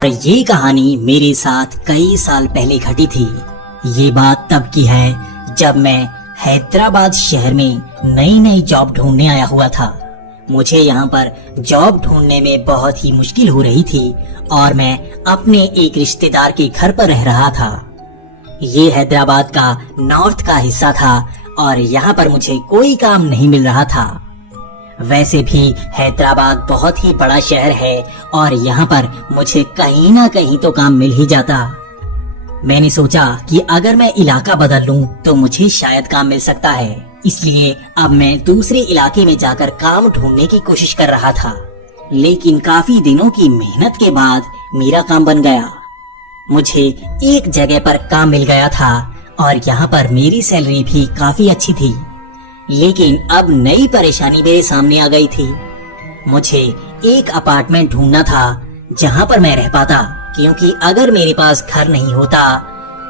और ये कहानी मेरे साथ कई साल पहले घटी थी। ये बात तब की है जब मैं हैदराबाद शहर में नई नई जॉब ढूंढने आया हुआ था। मुझे यहाँ पर जॉब ढूंढने में बहुत ही मुश्किल हो रही थी और मैं अपने एक रिश्तेदार के घर पर रह रहा था। ये हैदराबाद का नॉर्थ का हिस्सा था और यहाँ पर मुझे कोई काम नहीं मिल रहा था। वैसे भी हैदराबाद बहुत ही बड़ा शहर है और यहाँ पर मुझे कहीं ना कहीं तो काम मिल ही जाता। मैंने सोचा कि अगर मैं इलाका बदल लूं तो मुझे शायद काम मिल सकता है। इसलिए अब मैं दूसरे इलाके में जाकर काम ढूंढने की कोशिश कर रहा था। लेकिन काफी दिनों की मेहनत के बाद मेरा काम बन गया। मुझे एक जगह पर काम मिल गया था और यहाँ पर मेरी सैलरी भी काफी अच्छी थी। लेकिन अब नई परेशानी मेरे सामने आ गई थी। मुझे एक अपार्टमेंट ढूंढना था जहाँ पर मैं रह पाता, क्योंकि अगर मेरे पास घर नहीं होता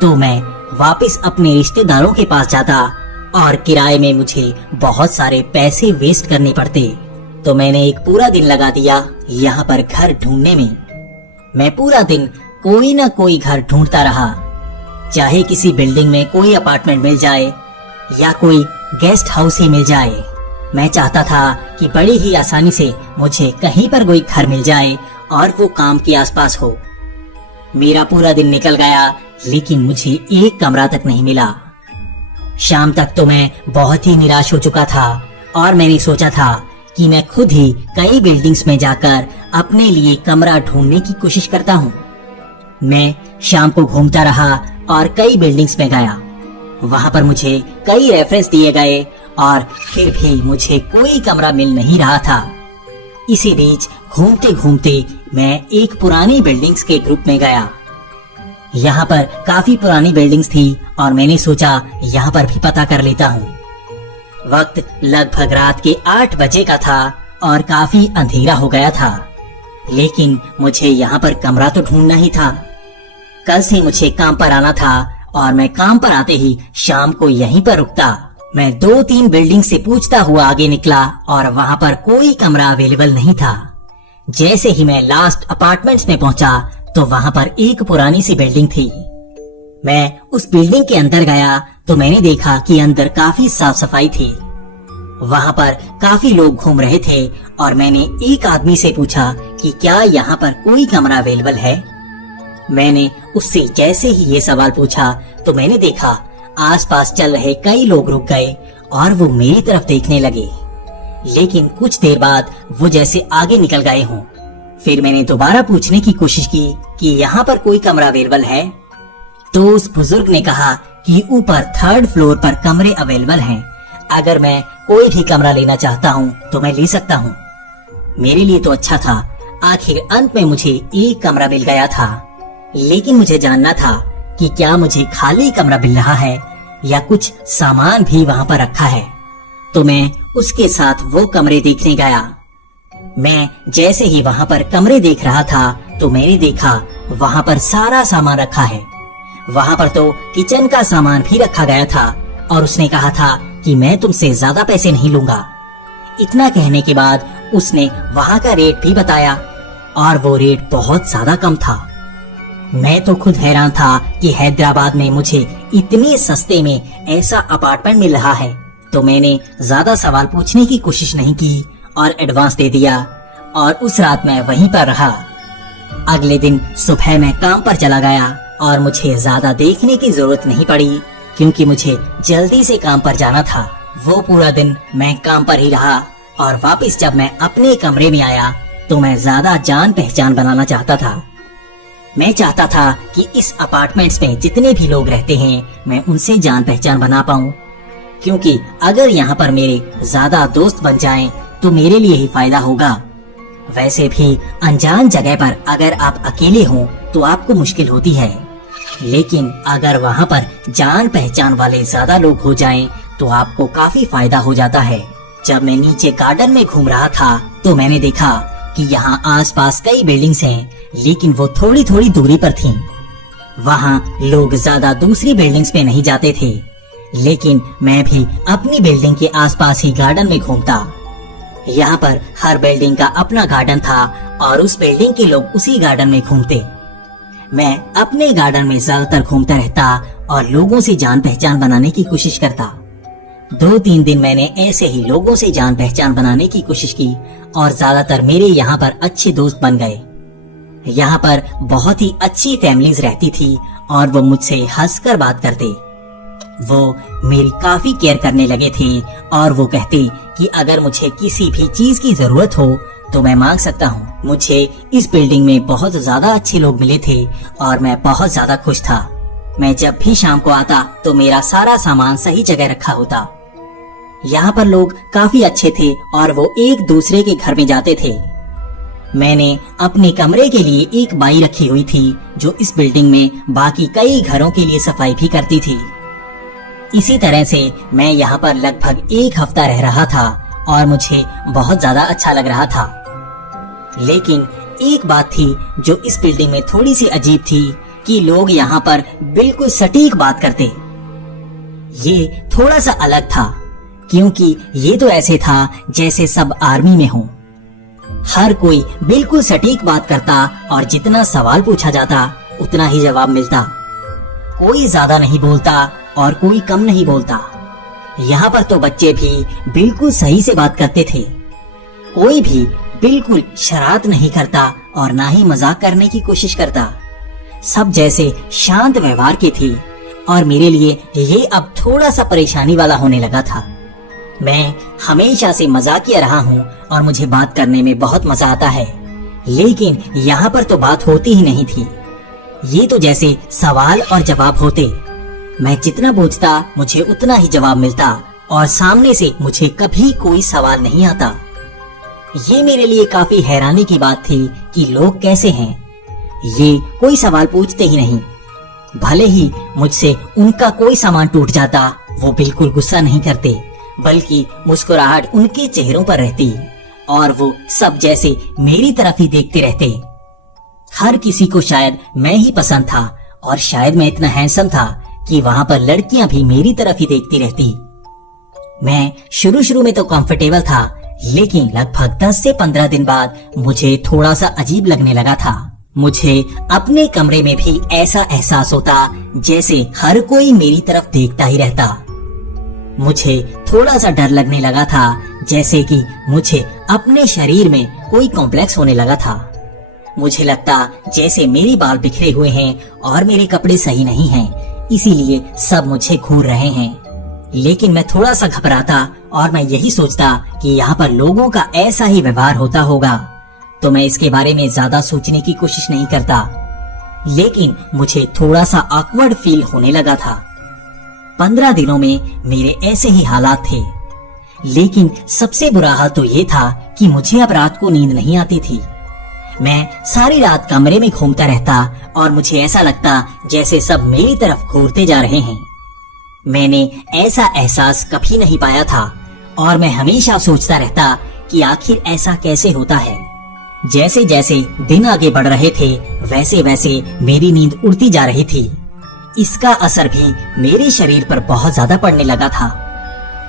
तो मैं वापस अपने रिश्तेदारों के पास जाता और किराए में मुझे बहुत सारे पैसे वेस्ट करने पड़ते। तो मैंने एक पूरा दिन लगा दिया यहाँ पर घर ढूंढने में। मैं पूरा दिन कोई ना कोई घर ढूंढता रहा, चाहे किसी बिल्डिंग में कोई अपार्टमेंट मिल जाए या कोई गेस्ट हाउस ही मिल जाए। मैं चाहता था कि बड़ी ही आसानी से मुझे कहीं पर कोई घर मिल जाए और वो काम के आसपास हो। मेरा पूरा दिन निकल गया लेकिन मुझे एक कमरा तक नहीं मिला। शाम तक तो मैं बहुत ही निराश हो चुका था और मैंने सोचा था कि मैं खुद ही कई बिल्डिंग्स में जाकर अपने लिए कमरा ढूंढने की कोशिश करता हूँ। मैं शाम को घूमता रहा और कई बिल्डिंग्स में गया। वहाँ पर मुझे कई रेफरेंस दिए गए और फिर भी मुझे कोई कमरा मिल नहीं रहा था। इसी बीच घूमते घूमते मैं एक पुरानी बिल्डिंग्स के ग्रुप में गया। यहाँ पर काफी पुरानी बिल्डिंग्स थी और मैंने सोचा यहाँ पर भी पता कर लेता हूँ। वक्त लगभग रात के 8 बजे का था और काफी अंधेरा हो गया था। लेकिन मुझे यहाँ पर कमरा तो ढूंढना ही था। कल से मुझे काम पर आना था और मैं काम पर आते ही शाम को यहीं पर रुकता। मैं 2-3 बिल्डिंग से पूछता हुआ आगे निकला और वहाँ पर कोई कमरा अवेलेबल नहीं था। जैसे ही मैं लास्ट अपार्टमेंट्स में पहुँचा तो वहाँ पर एक पुरानी सी बिल्डिंग थी। मैं उस बिल्डिंग के अंदर गया तो मैंने देखा कि अंदर काफी साफ सफाई थी। वहाँ पर काफी लोग घूम रहे थे और मैंने एक आदमी से पूछा कि क्या यहाँ पर कोई कमरा अवेलेबल है। मैंने उससे जैसे ही ये सवाल पूछा तो मैंने देखा आसपास चल रहे कई लोग रुक गए और वो मेरी तरफ देखने लगे। लेकिन कुछ देर बाद वो जैसे आगे निकल गए हों। फिर मैंने दोबारा पूछने की कोशिश की कि यहाँ पर कोई कमरा अवेलेबल है। तो उस बुजुर्ग ने कहा कि ऊपर 3rd फ्लोर पर कमरे अवेलेबल हैं। अगर मैं कोई भी कमरा लेना चाहता हूँ तो मैं ले सकता हूँ। मेरे लिए तो अच्छा था, आखिर अंत में मुझे एक कमरा मिल गया था। लेकिन मुझे जानना था कि क्या मुझे खाली कमरा मिल रहा है या कुछ सामान भी वहाँ पर रखा है। तो मैं उसके साथ वो कमरे देखने गया। मैं जैसे ही वहाँ पर कमरे देख रहा था तो मैंने देखा वहाँ पर सारा सामान रखा है। वहाँ पर तो किचन का सामान भी रखा गया था और उसने कहा था कि मैं तुमसे ज्यादा पैसे नहीं लूंगा। इतना कहने के बाद उसने वहाँ का रेट भी बताया और वो रेट बहुत ज्यादा कम था। मैं तो खुद हैरान था कि हैदराबाद में मुझे इतने सस्ते में ऐसा अपार्टमेंट मिल रहा है। तो मैंने ज्यादा सवाल पूछने की कोशिश नहीं की और एडवांस दे दिया और उस रात मैं वहीं पर रहा। अगले दिन सुबह मैं काम पर चला गया और मुझे ज्यादा देखने की जरूरत नहीं पड़ी क्योंकि मुझे जल्दी से काम पर जाना था। वो पूरा दिन मैं काम पर ही रहा और वापस जब मैं अपने कमरे में आया तो मैं ज्यादा जान पहचान बनाना चाहता था। मैं चाहता था कि इस अपार्टमेंट्स में जितने भी लोग रहते हैं मैं उनसे जान पहचान बना पाऊं, क्योंकि अगर यहाँ पर मेरे ज्यादा दोस्त बन जाएं तो मेरे लिए ही फायदा होगा। वैसे भी अनजान जगह पर अगर आप अकेले हो तो आपको मुश्किल होती है, लेकिन अगर वहाँ पर जान पहचान वाले ज्यादा लोग हो जाएं तो आपको काफी फायदा हो जाता है। जब मैं नीचे गार्डन में घूम रहा था तो मैंने देखा कि यहाँ आसपास कई बिल्डिंग्स हैं, लेकिन वो थोड़ी थोड़ी दूरी पर थीं। वहाँ लोग ज्यादा दूसरी बिल्डिंग्स में नहीं जाते थे, लेकिन मैं भी अपनी बिल्डिंग के आसपास ही गार्डन में घूमता। यहाँ पर हर बिल्डिंग का अपना गार्डन था और उस बिल्डिंग के लोग उसी गार्डन में घूमते। मैं अपने गार्डन में ज्यादातर घूमता रहता और लोगों से जान पहचान बनाने की कोशिश करता। 2-3 दिन मैंने ऐसे ही लोगों से जान पहचान बनाने की कोशिश की और ज्यादातर मेरे यहाँ पर अच्छे दोस्त बन गए। यहाँ पर बहुत ही अच्छी फैमिलीज रहती थी और वो मुझसे हंसकर बात करते। वो मेरी काफी केयर करने लगे थे और वो कहते कि अगर मुझे किसी भी चीज की जरूरत हो तो मैं मांग सकता हूँ। मुझे इस बिल्डिंग में बहुत ज्यादा अच्छे लोग मिले थे और मैं बहुत ज्यादा खुश था। मैं जब भी शाम को आता तो मेरा सारा सामान सही जगह रखा होता। यहाँ पर लोग काफी अच्छे थे और वो एक दूसरे के घर में जाते थे। मैंने अपने कमरे के लिए एक बाई रखी हुई थी जो इस बिल्डिंग में बाकी कई घरों के लिए सफाई भी करती थी। इसी तरह से मैं यहाँ पर लगभग 1 हफ्ता रह रहा था और मुझे बहुत ज्यादा अच्छा लग रहा था। लेकिन एक बात थी जो इस बिल्डिंग में थोड़ी सी अजीब थी कि लोग यहाँ पर बिल्कुल सटीक बात करते। ये थोड़ा सा अलग था क्योंकि ये तो ऐसे था जैसे सब आर्मी में हो। हर कोई बिल्कुल सटीक बात करता और जितना सवाल पूछा जाता उतना ही जवाब मिलता। कोई ज्यादा नहीं बोलता और कोई कम नहीं बोलता। यहाँ पर तो बच्चे भी बिल्कुल सही से बात करते थे। कोई भी बिल्कुल शरारत नहीं करता और ना ही मजाक करने की कोशिश करता। सब जैसे शांत व्यवहार के थे और मेरे लिए ये अब थोड़ा सा परेशानी वाला होने लगा था। मैं हमेशा से मजाकिया रहा हूँ और मुझे बात करने में बहुत मजा आता है, लेकिन यहाँ पर तो बात होती ही नहीं थी। ये तो जैसे सवाल और जवाब होते। मैं जितना पूछता मुझे उतना ही जवाब मिलता और सामने से मुझे कभी कोई सवाल नहीं आता। ये मेरे लिए काफी हैरानी की बात थी कि लोग कैसे हैं, ये कोई सवाल पूछते ही नहीं। भले ही मुझसे उनका कोई सामान टूट जाता वो बिल्कुल गुस्सा नहीं करते, बल्कि मुस्कुराहट उनके चेहरों पर रहती और वो सब जैसे मेरी तरफ ही देखते रहते। हर किसी को शायद मैं ही पसंद था और शायद मैं इतना हैंडसम था कि वहाँ पर लड़कियां भी मेरी तरफ ही देखती रहती। मैं शुरू में तो कंफर्टेबल था, लेकिन लगभग 10 से 15 दिन बाद मुझे थोड़ा सा अजीब लगने लगा था। मुझे अपने कमरे में भी ऐसा एहसास होता जैसे हर कोई मेरी तरफ देखता ही रहता। मुझे थोड़ा सा डर लगने लगा था, जैसे कि मुझे अपने शरीर में कोई कॉम्प्लेक्स होने लगा था। मुझे लगता जैसे मेरे बाल बिखरे हुए हैं और मेरे कपड़े सही नहीं हैं, इसीलिए सब मुझे घूर रहे हैं। लेकिन मैं थोड़ा सा घबराता और मैं यही सोचता कि यहाँ पर लोगों का ऐसा ही व्यवहार होता होगा, तो मैं इसके बारे में ज्यादा सोचने की कोशिश नहीं करता। लेकिन मुझे थोड़ा सा ऑकवर्ड फील होने लगा था। 15 दिनों में मेरे ऐसे ही हालात थे। लेकिन सबसे बुरा हाल तो ये था कि मुझे अब रात को नींद नहीं आती थी। मैं सारी रात कमरे में घूमता रहता और मुझे ऐसा लगता जैसे सब मेरी तरफ घूरते जा रहे हैं। मैंने ऐसा एहसास कभी नहीं पाया था और मैं हमेशा सोचता रहता कि आखिर ऐसा कैसे होता है। जैसे जैसे दिन आगे बढ़ रहे थे वैसे वैसे मेरी नींद उड़ती जा रही थी। इसका असर भी मेरे शरीर पर बहुत ज्यादा पड़ने लगा था।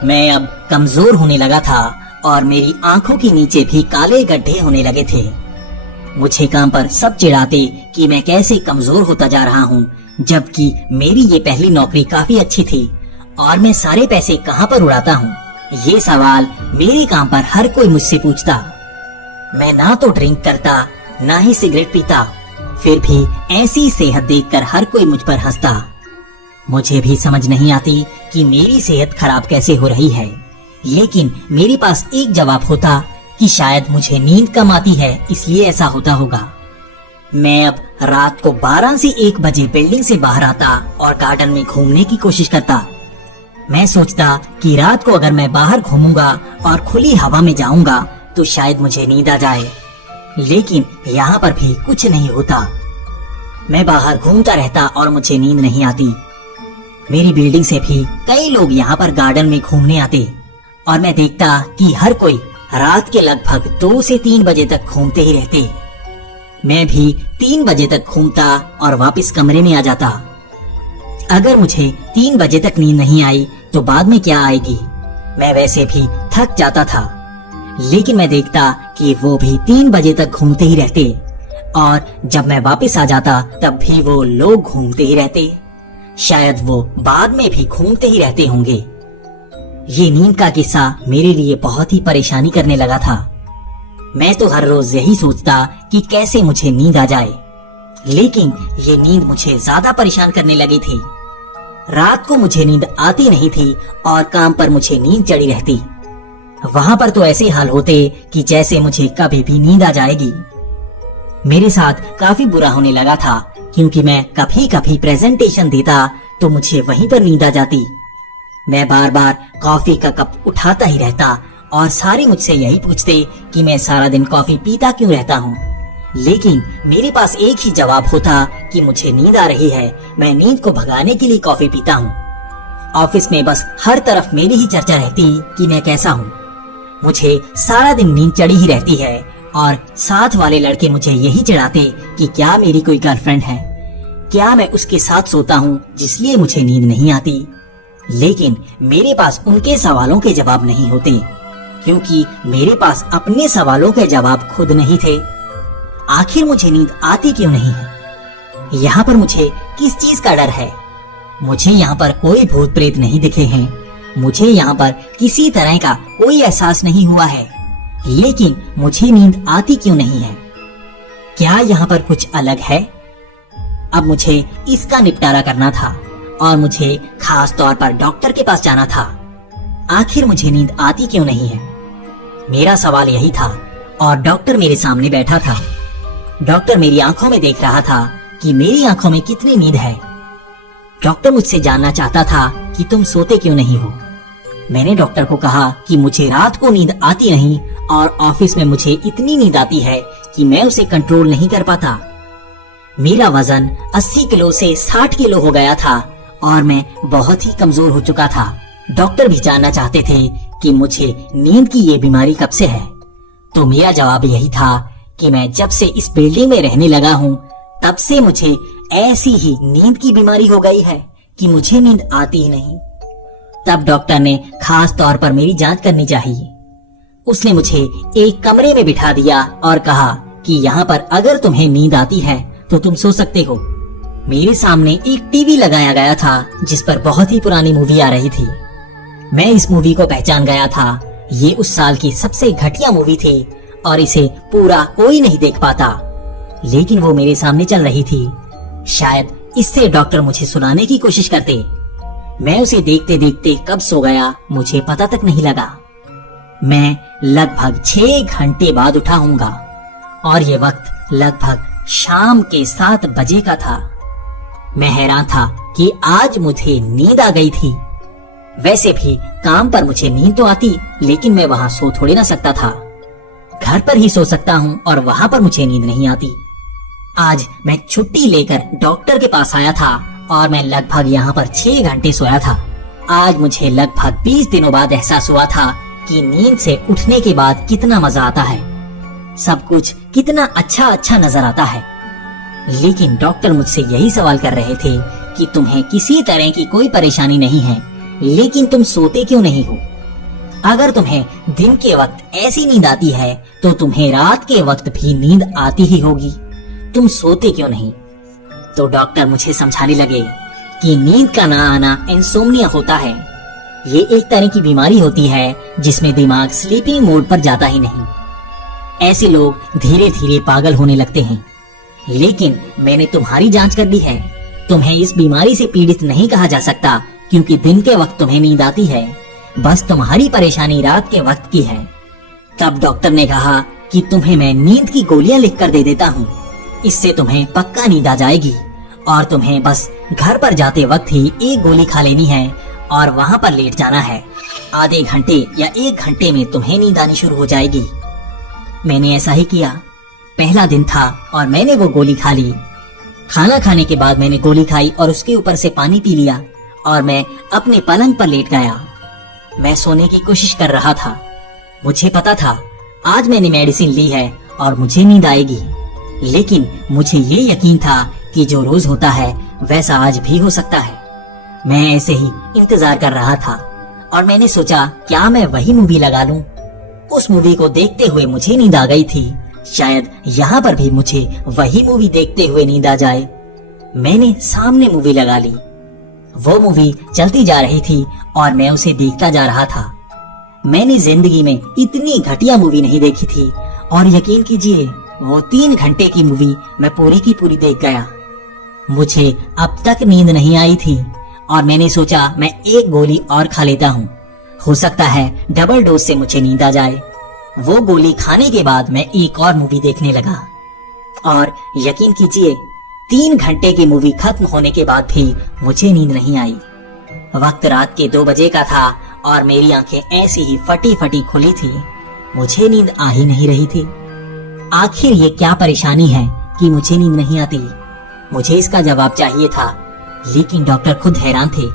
मैं अब कमजोर होने लगा था और मेरी आंखों के नीचे भी काले गड्ढे होने लगे थे। मुझे काम पर सब चिढ़ाते कि मैं कैसे कमजोर होता जा रहा हूँ, जबकि मेरी ये पहली नौकरी काफी अच्छी थी और मैं सारे पैसे कहाँ पर उड़ाता हूँ। ये सवाल मेरे काम पर हर कोई मुझसे पूछता। मैं ना तो ड्रिंक करता ना ही सिगरेट पीता, फिर भी ऐसी सेहत देखकर हर कोई मुझ पर हंसता। मुझे भी समझ नहीं आती कि मेरी सेहत खराब कैसे हो रही है, लेकिन मेरे पास एक जवाब होता कि शायद मुझे नींद कम आती है इसलिए ऐसा होता होगा। मैं अब रात को 12 से 1 बजे बिल्डिंग से बाहर आता और गार्डन में घूमने की कोशिश करता। मैं सोचता कि रात को अगर मैं बाहर घूमूंगा और खुली हवा में जाऊंगा तो शायद मुझे नींद आ जाए, लेकिन यहाँ पर भी कुछ नहीं होता। मैं बाहर घूमता रहता और मुझे नींद नहीं आती। मेरी बिल्डिंग से भी कई लोग यहाँ पर गार्डन में घूमने आते और मैं देखता कि हर कोई रात के लगभग 2 से 3 बजे तक घूमते ही रहते। मैं भी 3 बजे तक घूमता और वापस कमरे में आ जाता। अगर मुझे 3 बजे तक नींद नहीं आई तो बाद में क्या आएगी। मैं वैसे भी थक जाता था, लेकिन मैं देखता कि वो भी 3 बजे तक घूमते ही रहते। और जब मैं वापस आ जाता तब भी वो लोग घूमते ही रहते। शायद वो बाद में भी घूमते ही रहते होंगे। ये नींद का किस्सा मेरे लिए बहुत ही परेशानी करने लगा था। मैं तो हर रोज यही सोचता कि कैसे मुझे नींद आ जाए, लेकिन ये नींद मुझे ज्यादा परेशान करने लगी थी। रात को मुझे नींद आती नहीं थी और काम पर मुझे नींद चढ़ी रहती। वहां पर तो ऐसे हाल होते कि जैसे मुझे कभी भी नींद आ जाएगी। मेरे साथ काफी बुरा होने लगा था, क्योंकि मैं कभी कभी प्रेजेंटेशन देता तो मुझे वहीं पर नींद आ जाती। मैं बार बार कॉफी का कप उठाता ही रहता और सारे मुझसे यही पूछते कि मैं सारा दिन कॉफी पीता क्यों रहता हूँ। लेकिन मेरे पास एक ही जवाब होता कि मुझे नींद आ रही है, मैं नींद को भगाने के लिए कॉफी पीता हूँ। ऑफिस में बस हर तरफ मेरी ही चर्चा रहती कि मैं कैसा हूँ। मुझे सारा दिन नींद चढ़ी ही रहती है और साथ वाले लड़के मुझे यही चिढ़ाते कि क्या मेरी कोई गर्लफ्रेंड है, क्या मैं उसके साथ सोता हूँ जिसलिए मुझे नींद नहीं आती। लेकिन मेरे पास उनके सवालों के जवाब नहीं होते, क्योंकि मेरे पास अपने सवालों के जवाब खुद नहीं थे। आखिर मुझे नींद आती क्यों नहीं है? यहाँ पर मुझे किस चीज का डर है? मुझे यहाँ पर कोई भूत प्रेत नहीं दिखे हैं, मुझे यहाँ पर किसी तरह का कोई एहसास नहीं हुआ है, लेकिन मुझे नींद आती क्यों नहीं है? क्या यहाँ पर कुछ अलग है? अब मुझे इसका निपटारा करना था और मुझे खास तौर पर डॉक्टर के पास जाना था। आखिर मुझे नींद आती क्यों नहीं है? मेरा सवाल यही था और डॉक्टर मेरे सामने बैठा था। डॉक्टर मेरी आंखों में देख रहा था कि मेरी आंखों में कितनी नींद है। डॉक्टर मुझसे जानना चाहता था कि तुम सोते क्यों नहीं हो। मैंने डॉक्टर को कहा कि मुझे रात को नींद आती नहीं और ऑफिस में मुझे इतनी नींद आती है कि मैं उसे कंट्रोल नहीं कर पाता। मेरा वजन 80 किलो से 60 किलो हो गया था और मैं बहुत ही कमजोर हो चुका था। डॉक्टर भी जानना चाहते थे कि मुझे नींद की ये बीमारी कब से है। तो मेरा जवाब यही था कि मैं जब से इस बिल्डिंग में रहने लगा हूँ तब से मुझे ऐसी ही नींद की बीमारी हो गई है कि मुझे नींद आती ही नहीं। तब डॉक्टर ने खास तौर पर मेरी जांच करनी चाहिए। उसने मुझे एक कमरे में बिठा दिया और कहा कि यहाँ पर अगर तुम्हें नींद आती है तो तुम सो सकते हो। मेरे सामने एक टीवी लगाया गया था जिस पर बहुत ही पुरानी मूवी आ रही थी। मैं इस मूवी को पहचान गया था। ये उस साल की सबसे घटिया मूवी थी और इसे पूरा कोई नहीं देख पाता, लेकिन वो मेरे सामने चल रही थी। शायद इससे डॉक्टर मुझे सुनाने की कोशिश करते। मैं उसे देखते देखते कब सो गया मुझे पता तक नहीं लगा। मैं लगभग 6 घंटे बाद उठा हूँगा और ये वक्त लगभग शाम के 7 बजे का था। मैं हैरान था कि आज मुझे नींद आ गई थी। वैसे भी काम पर मुझे नींद तो आती, लेकिन मैं वहाँ सो थोड़ी ना सकता था। घर पर ही सो सकता हूँ और वहाँ पर मुझे नींद नहीं आती। आज मैं छुट्टी लेकर डॉक्टर के पास आया था और मैं लगभग यहाँ पर 6 घंटे सोया था। आज मुझे लगभग 20 दिनों बाद एहसास हुआ था कि नींद से उठने के बाद कितना मजा आता है, सब कुछ कितना अच्छा अच्छा नजर आता है। लेकिन डॉक्टर मुझसे यही सवाल कर रहे थे कि तुम्हें किसी तरह की कोई परेशानी नहीं है, लेकिन तुम सोते क्यों नहीं हो? अगर तुम्हें दिन के वक्त ऐसी नींद आती है तो तुम्हें रात के वक्त भी नींद आती ही होगी, तुम सोते क्यों नहीं? तो डॉक्टर मुझे समझाने लगे कि नींद का ना आना इंसोम्निया होता है। ये एक तरह की बीमारी होती है जिसमें दिमाग स्लीपिंग मोड पर जाता ही नहीं। ऐसे लोग धीरे धीरे पागल होने लगते हैं। लेकिन मैंने तुम्हारी जांच कर ली है, तुम्हें इस बीमारी से पीड़ित नहीं कहा जा सकता, क्योंकि दिन के वक्त तुम्हें नींद आती है, बस तुम्हारी परेशानी रात के वक्त की है। तब डॉक्टर ने कहा कि तुम्हें मैं नींद की गोलियां लिख कर दे देता हूँ, इससे तुम्हें पक्का नींद आ जाएगी और तुम्हें बस घर पर जाते वक्त ही एक गोली खा लेनी है और वहाँ पर लेट जाना है। आधे घंटे या 1 घंटे में तुम्हें नींद आनी शुरू हो जाएगी। मैंने ऐसा ही किया। पहला दिन था और मैंने वो गोली खा ली। खाना खाने के बाद मैंने गोली खाई और उसके ऊपर से पानी पी लिया और मैं अपने पलंग पर लेट गया। मैं सोने की कोशिश कर रहा था। मुझे पता था आज मैंने मेडिसिन ली है और मुझे नींद आएगी, लेकिन मुझे ये यकीन था कि जो रोज होता है वैसा आज भी हो सकता है। मैं ऐसे ही इंतजार कर रहा था और मैंने सोचा क्या मैं वही मूवी लगा लूं। उस मूवी को देखते हुए मुझे नींद आ गई थी। शायद यहाँ पर भी मुझे वही मूवी देखते हुए नींद आ जाए। मैंने सामने मूवी लगा ली। वो मूवी चलती जा रही थी और मैं उसे देखता जा रहा था। मैंने जिंदगी में इतनी घटिया मूवी नहीं देखी थी और यकीन कीजिए वो 3 घंटे की मूवी मैं पूरी की पूरी देख गया। मुझे अब तक नींद नहीं आई थी और मैंने सोचा मैं एक गोली और खा लेता हूँ, हो सकता है डबल डोज से मुझे नींद आ जाए। वो गोली खाने के बाद मैं एक और मूवी देखने लगा और यकीन कीजिए 3 घंटे की मूवी खत्म होने के बाद भी मुझे नींद नहीं आई। वक्त रात के 2 बजे का था और मेरी आंखें ऐसी ही फटी फटी खुली थी। मुझे नींद आ ही नहीं रही थी। आखिर ये क्या परेशानी है कि मुझे नींद नहीं आती? मुझे इसका जवाब चाहिए था, लेकिन डॉक्टर खुद हैरान थे।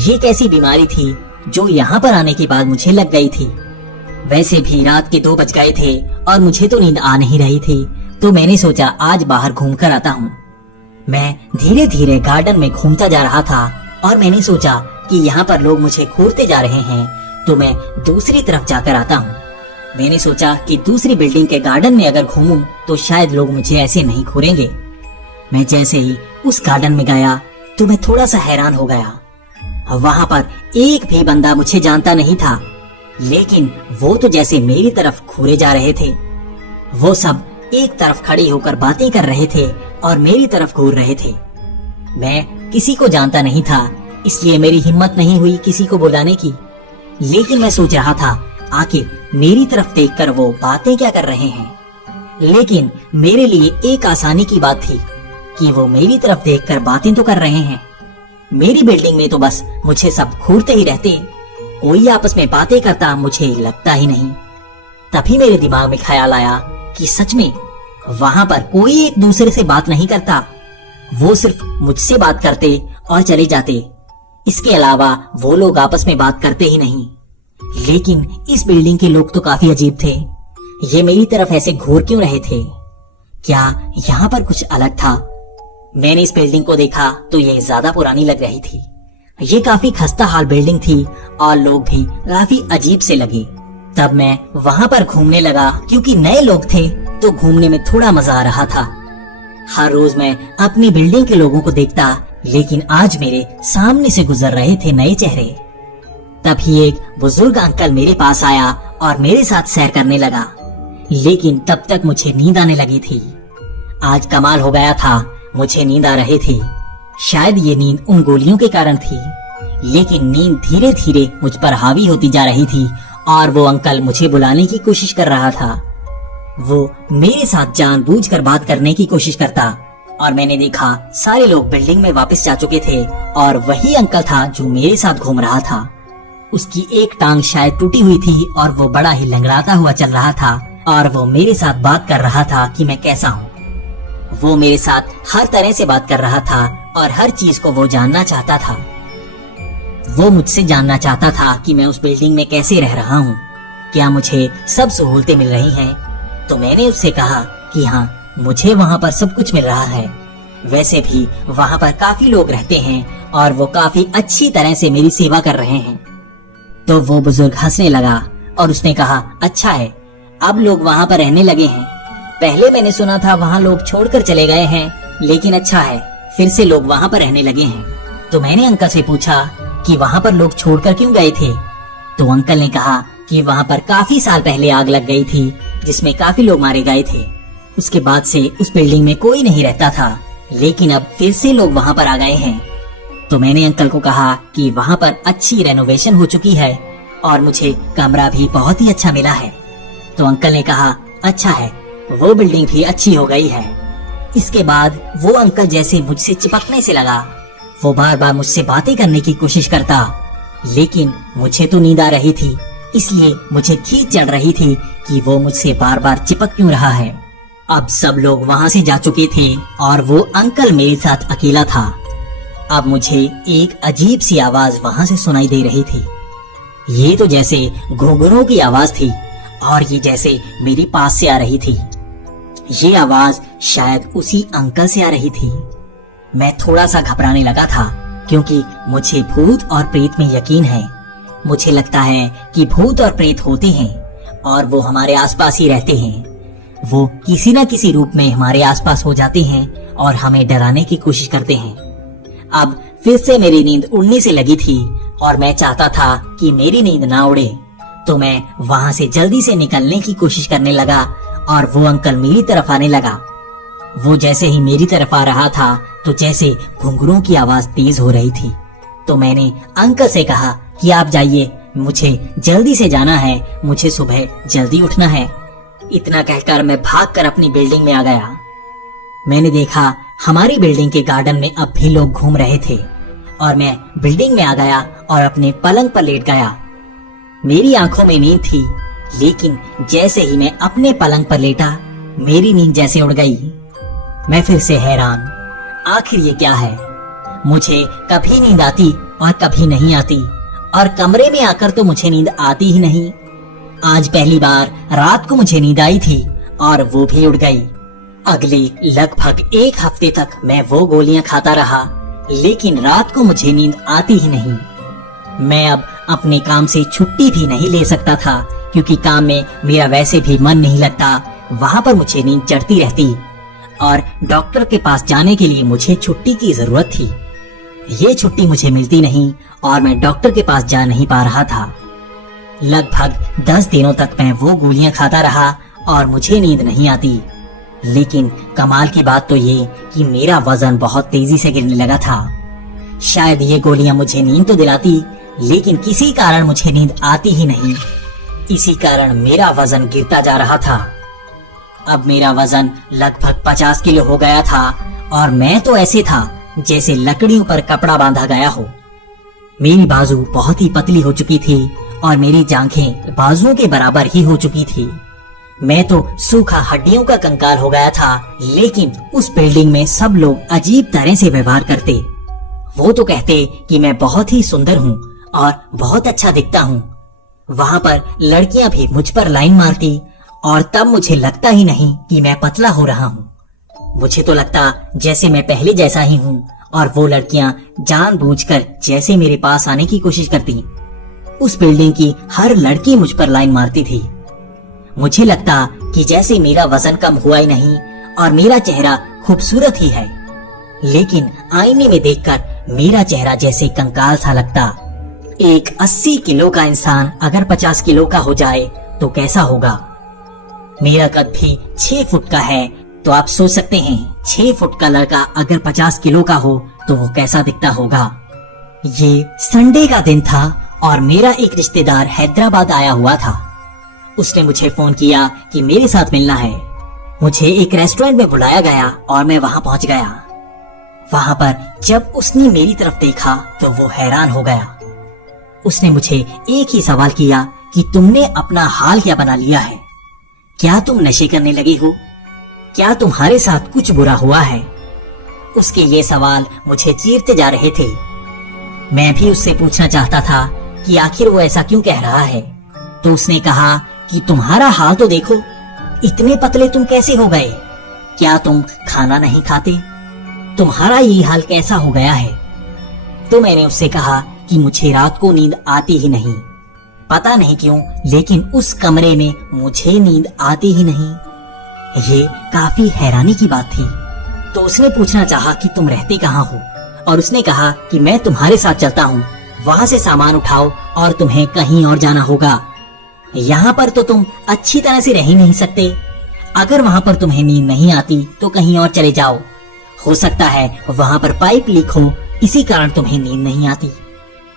ये कैसी बीमारी थी जो यहाँ पर आने के बाद मुझे लग गई थी? वैसे भी रात के 2 बज गए थे और मुझे तो नींद आ नहीं रही थी, तो मैंने सोचा आज बाहर घूम कर आता हूँ। मैं धीरे धीरे गार्डन में घूमता जा रहा था और मैंने सोचा कि यहाँ पर लोग मुझे घूरते जा रहे हैं, तो मैं दूसरी तरफ जाकर आता हूँ। मैंने सोचा कि दूसरी बिल्डिंग के गार्डन में अगर घूमूं तो शायद लोग मुझे ऐसे नहीं घूरेंगे। मैं जैसे ही उस गार्डन में गया तो मैं थोड़ा सा हैरान हो गया। वहाँ पर एक भी बंदा मुझे जानता नहीं था, लेकिन वो तो जैसे मेरी तरफ घूरे जा रहे थे। वो सब एक तरफ खड़े होकर बातें कर रहे थे और मेरी तरफ घूर रहे थे। मैं किसी को जानता नहीं था, इसलिए मेरी हिम्मत नहीं हुई किसी को बुलाने की। लेकिन मैं सोच रहा था आखिर मेरी तरफ देखकर वो बातें क्या कर रहे हैं। लेकिन मेरे लिए एक आसानी की बात थी कि वो मेरी तरफ देखकर बातें तो कर रहे हैं। मेरी बिल्डिंग में तो बस मुझे सब घूरते ही रहते, कोई आपस में बातें करता मुझे लगता ही नहीं। तभी मेरे दिमाग में ख्याल आया कि सच में वहाँ पर कोई एक दूसरे से बात नहीं करता, वो सिर्फ मुझसे बात करते और चले जाते। इसके अलावा वो लोग आपस में बात करते ही नहीं। लेकिन इस बिल्डिंग के लोग तो काफी अजीब थे। ये मेरी तरफ ऐसे घूर क्यों रहे थे? क्या यहाँ पर कुछ अलग था? मैंने इस बिल्डिंग को देखा तो ये ज्यादा पुरानी लग रही थी। ये काफी खस्ता हाल बिल्डिंग थी और लोग भी काफी अजीब से लगे। तब मैं वहाँ पर घूमने लगा, क्योंकि नए लोग थे तो घूमने में थोड़ा मजा आ रहा था। हर रोज मैं अपनी बिल्डिंग के लोगों को देखता, लेकिन आज मेरे सामने से गुजर रहे थे नए चेहरे। तभी एक बुजुर्ग अंकल मेरे पास आया और मेरे साथ सैर करने लगा, लेकिन तब तक मुझे नींद आने लगी थी। आज कमाल हो गया था, मुझे नींद आ रही थी। शायद ये नींद उन गोलियों के कारण थी, लेकिन नींद धीरे धीरे मुझ पर हावी होती जा रही थी और वो अंकल मुझे बुलाने की कोशिश कर रहा था। वो मेरे साथ जानबूझकर बात करने की कोशिश करता और मैंने देखा सारे लोग बिल्डिंग में वापस जा चुके थे और वही अंकल था जो मेरे साथ घूम रहा था। उसकी एक टांग शायद टूटी हुई थी और वो बड़ा ही लंगड़ाता हुआ चल रहा था और वो मेरे साथ बात कर रहा था कि मैं कैसा हूँ। वो मेरे साथ हर तरह से बात कर रहा था और हर चीज को वो जानना चाहता था। वो मुझसे जानना चाहता था कि मैं उस बिल्डिंग में कैसे रह रहा हूँ, क्या मुझे सब सहूलतें मिल रही हैं। तो मैंने उससे कहा कि हाँ, मुझे वहाँ पर सब कुछ मिल रहा है। वैसे भी वहाँ पर काफी लोग रहते हैं और वो काफी अच्छी तरह से मेरी सेवा कर रहे हैं। तो वो बुजुर्ग हंसने लगा और उसने कहा, अच्छा है, अब लोग वहाँ पर रहने लगे हैं। पहले मैंने सुना था वहाँ लोग छोड़कर चले गए हैं, लेकिन अच्छा है, फिर से लोग वहाँ पर रहने लगे हैं। तो मैंने अंकल से पूछा कि वहाँ पर लोग छोड़कर क्यों गए थे। तो अंकल ने कहा कि वहाँ पर काफी साल पहले आग लग गई थी, जिसमें काफी लोग मारे गए थे। उसके बाद से उस बिल्डिंग में कोई नहीं रहता था, लेकिन अब फिर से लोग वहाँ पर आ गए हैं। तो मैंने अंकल को कहा कि वहाँ पर अच्छी रेनोवेशन हो चुकी है और मुझे कमरा भी बहुत ही अच्छा मिला है। तो अंकल ने कहा, अच्छा है, वो बिल्डिंग भी अच्छी हो गई है। इसके बाद वो अंकल जैसे मुझसे चिपकने से लगा। वो बार बार मुझसे बातें करने की कोशिश करता, लेकिन मुझे तो नींद आ रही थी, इसलिए मुझे खींच चढ़ रही थी कि वो मुझसे बार बार चिपक क्यों रहा है। अब सब लोग वहाँ से जा चुके थे और वो अंकल मेरे साथ अकेला था। अब मुझे एक अजीब सी आवाज वहाँ से सुनाई दे रही थी। ये तो जैसे घुंघरूओं की आवाज थी और ये जैसे मेरे पास से आ रही थी। ये आवाज शायद उसी अंकल से आ रही थी। मैं थोड़ा सा घबराने लगा था, क्योंकि मुझे भूत और प्रेत में यकीन है। मुझे लगता है कि भूत और प्रेत होते हैं और वो हमारे आसपास ही रहते हैं। वो किसी न किसी रूप में हमारे आसपास हो जाते हैं और हमें डराने की कोशिश करते हैं। अब फिर से मेरी नींद उड़ने से लगी थी और मैं चाहता था कि मेरी नींद ना उड़े, तो मैं वहां से जल्दी से निकलने की कोशिश करने लगा और वो अंकल मेरी तरफ आने लगा। वो जैसे ही मेरी तरफ आ रहा था तो जैसे घुंघरूओं की आवाज तेज हो रही थी, तो मैंने अंकल से कहा कि आप जाइए, मुझे जल्दी से जाना है, मुझे सुबह जल्दी उठना है। इतना कहकर मैं भागकर अपनी बिल्डिंग में आ गया। मैंने देखा हमारी बिल्डिंग के गार्डन में अब भी लोग घूम रहे थे और मैं बिल्डिंग में आ गया और अपने पलंग पर लेट गया। मेरी आंखों में नींद थी, लेकिन जैसे ही मैं अपने पलंग पर लेटा, मेरी नींद जैसे उड़ गई। मैं फिर से हैरान, आखिर ये क्या है? मुझे कभी नींद आती और कभी नहीं आती, और कमरे में आकर तो मुझे नींद आती ही नहीं। आज पहली बार रात को मुझे नींद आई थी और वो भी उड़ गई। अगले लगभग एक हफ्ते तक मैं वो गोलियां खाता रहा, लेकिन रात को मुझे नींद आती ही नहीं। मैं अब अपने काम से छुट्टी भी नहीं ले सकता था, क्योंकि काम में मेरा वैसे भी मन नहीं लगता। वहाँ पर मुझे नींद चढ़ती रहती और डॉक्टर के पास जाने के लिए मुझे छुट्टी की जरूरत थी। ये छुट्टी मुझे मिलती नहीं और मैं डॉक्टर के पास जा नहीं पा रहा था। लगभग 10 दिनों तक मैं वो गोलियां खाता रहा और मुझे नींद नहीं आती। लेकिन कमाल की बात तो ये कि मेरा वजन बहुत तेजी से गिरने लगा था। शायद ये गोलियां मुझे नींद तो दिलाती, लेकिन किसी कारण मुझे नींद आती ही नहीं। इसी कारण मेरा वजन गिरता जा रहा था। अब मेरा वजन लगभग 50 किलो हो गया था और मैं तो ऐसे था जैसे लकड़ियों पर कपड़ा बांधा गया हो। मेरी बाजू बहुत ही पतली हो चुकी थी और मेरी जांघें बाजुओं के बराबर ही हो चुकी थी। मैं तो सूखा हड्डियों का कंकाल हो गया था, लेकिन उस बिल्डिंग में सब लोग अजीब तरह से व्यवहार करते। वो तो कहते कि मैं बहुत ही सुंदर हूँ और बहुत अच्छा दिखता हूँ। वहाँ पर लड़कियां भी मुझ पर लाइन मारती और तब मुझे लगता ही नहीं कि मैं पतला हो रहा हूँ। मुझे तो लगता जैसे मैं पहले जैसा ही हूँ और वो लड़कियां जानबूझकर जैसे मेरे पास आने की कोशिश करती। उस बिल्डिंग की हर लड़की मुझ पर लाइन मारती थी। मुझे लगता कि जैसे मेरा वजन कम हुआ ही नहीं और मेरा चेहरा खूबसूरत ही है, लेकिन आईने में देखकर मेरा चेहरा जैसे कंकाल सा लगता। एक 80 किलो का इंसान अगर 50 किलो का हो जाए तो कैसा होगा? मेरा कद भी 6 फुट का है, तो आप सोच सकते हैं 6 फुट का लड़का अगर 50 किलो का हो तो वो कैसा दिखता होगा। ये संडे का दिन था और मेरा एक रिश्तेदार हैदराबाद आया हुआ था। उसने मुझे फोन किया कि मेरे साथ मिलना है। मुझे एक रेस्टोरेंट में बुलाया गया और मैं वहां पहुंच गया। वहां पर जब उसने मेरी तरफ देखा तो वो हैरान हो गया। उसने मुझे एक ही सवाल किया कि तुमने अपना हाल क्या बना लिया है? क्या तुम नशे करने लगे हो? क्या तुम्हारे साथ कुछ बुरा हुआ है? उसके ये सवाल मुझे चीरते जा रहे थे। मैं भी उससे पूछना चाहता था कि आखिर वो ऐसा क्यों कह रहा है। तो उसने कहा कि तुम्हारा हाल तो देखो, इतने पतले तुम कैसे हो गए? क्या तुम खाना नहीं खाते? तुम्हारा ये हाल कैसा हो गया है? तो मैंने उससे कहा कि मुझे रात को नींद आती ही नहीं। पता नहीं क्यों, लेकिन उस कमरे में मुझे नींद आती ही नहीं। ये काफी हैरानी की बात थी। तो उसने पूछना चाहा कि तुम रहते कहाँ हो, और उसने कहा कि मैं तुम्हारे साथ चलता हूँ, वहाँ से सामान उठाओ और तुम्हें कहीं और जाना होगा। यहाँ पर तो तुम अच्छी तरह से रह ही नहीं सकते। अगर वहाँ पर तुम्हें नींद नहीं आती तो कहीं और चले जाओ। हो सकता है वहाँ पर पाइप लीक हो, इसी कारण तुम्हें नींद नहीं आती।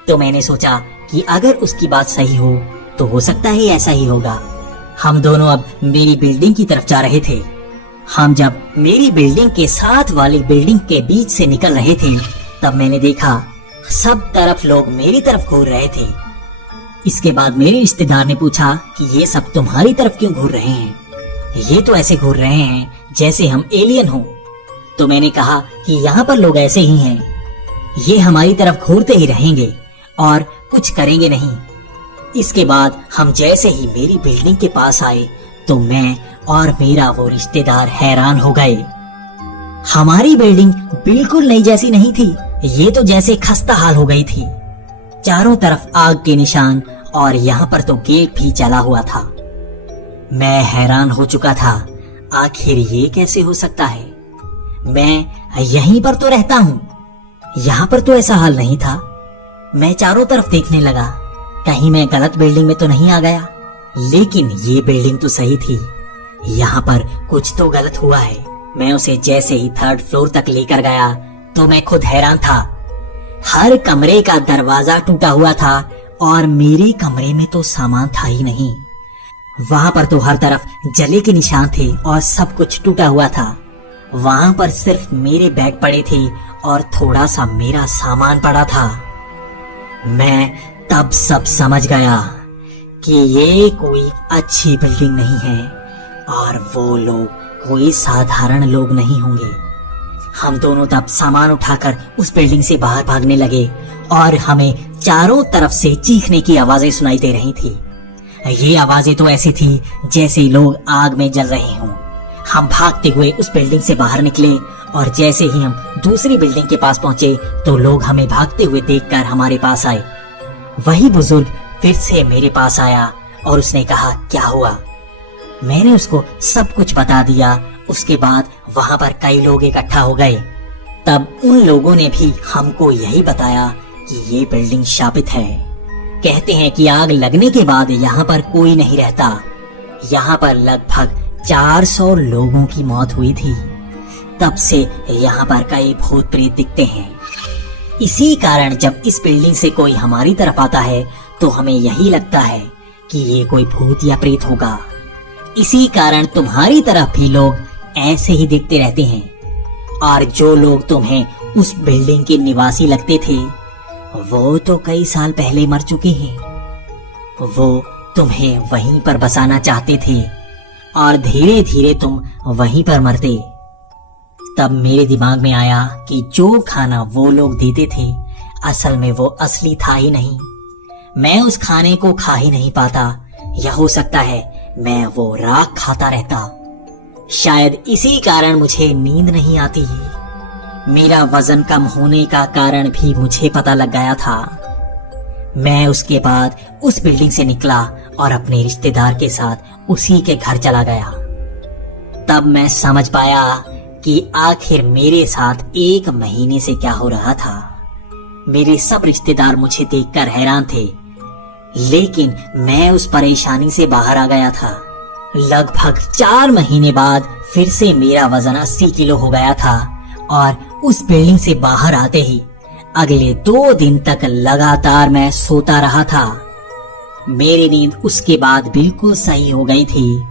तो मैंने सोचा कि अगर उसकी बात सही हो तो हो सकता है ऐसा ही होगा। हम दोनों अब मेरी बिल्डिंग की तरफ जा रहे थे। हम जब मेरी बिल्डिंग के साथ वाली बिल्डिंग के बीच से निकल रहे थे, तब मैंने देखा सब तरफ लोग मेरी तरफ घूर रहे थे। इसके बाद मेरे रिश्तेदार ने पूछा कि ये सब तुम्हारी तरफ क्यों घूर रहे हैं? ये तो ऐसे घूर रहे हैं जैसे हम एलियन हो। तो मैंने कहा कि यहाँ पर लोग ऐसे ही हैं, ये हमारी तरफ घूरते ही रहेंगे और कुछ करेंगे नहीं। इसके बाद हम जैसे ही मेरी बिल्डिंग के पास आए तो मैं और मेरा वो रिश्तेदार हैरान हो गए। हमारी बिल्डिंग बिल्कुल नई जैसी नहीं थी, ये तो जैसे खस्ता हाल हो गई थी। चारों तरफ आग के निशान और यहाँ पर तो गेट भी जला हुआ था। मैं हैरान हो चुका था। आखिर ये कैसे हो सकता है? मैं यहीं पर तो रहता हूँ, यहाँ पर तो ऐसा हाल नहीं था। मैं चारों तरफ देखने लगा, कहीं मैं गलत बिल्डिंग में तो नहीं आ गया। लेकिन ये बिल्डिंग तो सही थी, यहाँ पर कुछ तो गलत हुआ है। मैं उसे जैसे ही 3rd फ्लोर तक लेकर गया तो मैं खुद हैरान था। हर कमरे का दरवाजा टूटा हुआ था और मेरे कमरे में तो सामान था ही नहीं। वहां पर तो हर तरफ जले के निशान थे और सब कुछ टूटा हुआ था। वहां पर सिर्फ मेरे बैग पड़े थे और थोड़ा सा मेरा सामान पड़ा था। मैं तब सब समझ गया कि ये कोई अच्छी बिल्डिंग नहीं है और वो लोग कोई साधारण लोग नहीं होंगे। हम दोनों तब सामान उठाकर उस बिल्डिंग से बाहर भागने लगे और हमें चारों तरफ से चीखने की आवाजें सुनाई दे रही थी। ये आवाजें तो ऐसी थी जैसे लोग आग में जल रहे हों। हम भागते हुए उस बिल्डिंग से बाहर निकले और जैसे ही हम दूसरी बिल्डिंग के पास पहुंचे तो लोग हमें भागते हुए देखकर हमारे पास आए। वही बुजुर्ग फिर से मेरे पास आया और उसने कहा, क्या हुआ? मैंने उसको सब कुछ बता दिया। उसके बाद वहां पर कई लोग इकट्ठा हो गए। तब उन लोगों ने भी हमको यही बताया कि ये बिल्डिंग शापित है। कहते हैं कि आग लगने के बाद यहाँ पर कोई नहीं रहता। यहाँ पर लगभग 400 लोगों की मौत हुई थी। तब से यहाँ पर कई भूत प्रेत दिखते हैं। इसी कारण जब इस बिल्डिंग से कोई हमारी तरफ आता है तो हमें यही लगता है कि ये कोई भूत या प्रेत होगा। इसी कारण तुम्हारी तरफ भी लोग ऐसे ही दिखते रहते हैं। और जो लोग तुम्हें उस बिल्डिंग के निवासी लगते थे वो तो कई साल पहले मर चुके हैं। वो तुम्हें वहीं पर बसाना चाहते थे और धीरे धीरे तुम वहीं पर मरते। तब मेरे दिमाग में आया कि जो खाना वो लोग देते थे असल में वो असली था ही नहीं। मैं उस खाने को खा ही नहीं पाता, या हो सकता है मैं वो राख खाता रहता। शायद इसी कारण मुझे नींद नहीं आती। मेरा वजन कम होने का कारण भी मुझे पता लग गया था। मैं उसके बाद उस बिल्डिंग से निकला और अपने रिश्तेदार के साथ उसी के घर चला गया। तब मैं समझ पाया कि आखिर मेरे साथ 1 महीने से क्या हो रहा था। मेरे सब रिश्तेदार मुझे देखकर हैरान थे, लेकिन मैं उस परेशानी से बाहर आ गया था। लगभग 4 महीने बाद फिर से मेरा वजन 80 किलो हो गया था और उस बिल्डिंग से बाहर आते ही अगले 2 दिन तक लगातार मैं सोता रहा था। मेरी नींद उसके बाद बिल्कुल सही हो गई थी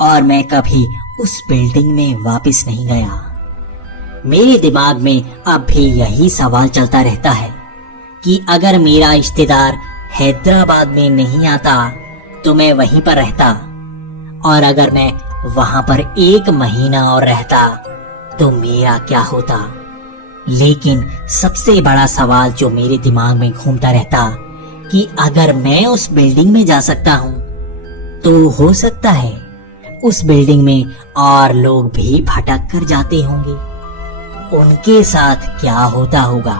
और मैं कभी उस बिल्डिंग में वापस नहीं गया। मेरे दिमाग में अब भी यही सवाल चलता रहता है कि अगर मेरा रिश्तेदार हैदराबाद में नहीं आता तो मैं वहीं पर रहता, और अगर मैं वहां पर 1 महीना और रहता तो मेरा क्या होता। लेकिन सबसे बड़ा सवाल जो मेरे दिमाग में घूमता रहता कि अगर मैं उस बिल्डिंग में जा सकता हूँ तो हो सकता है उस बिल्डिंग में और लोग भी भटक कर जाते होंगे। उनके साथ क्या होता होगा।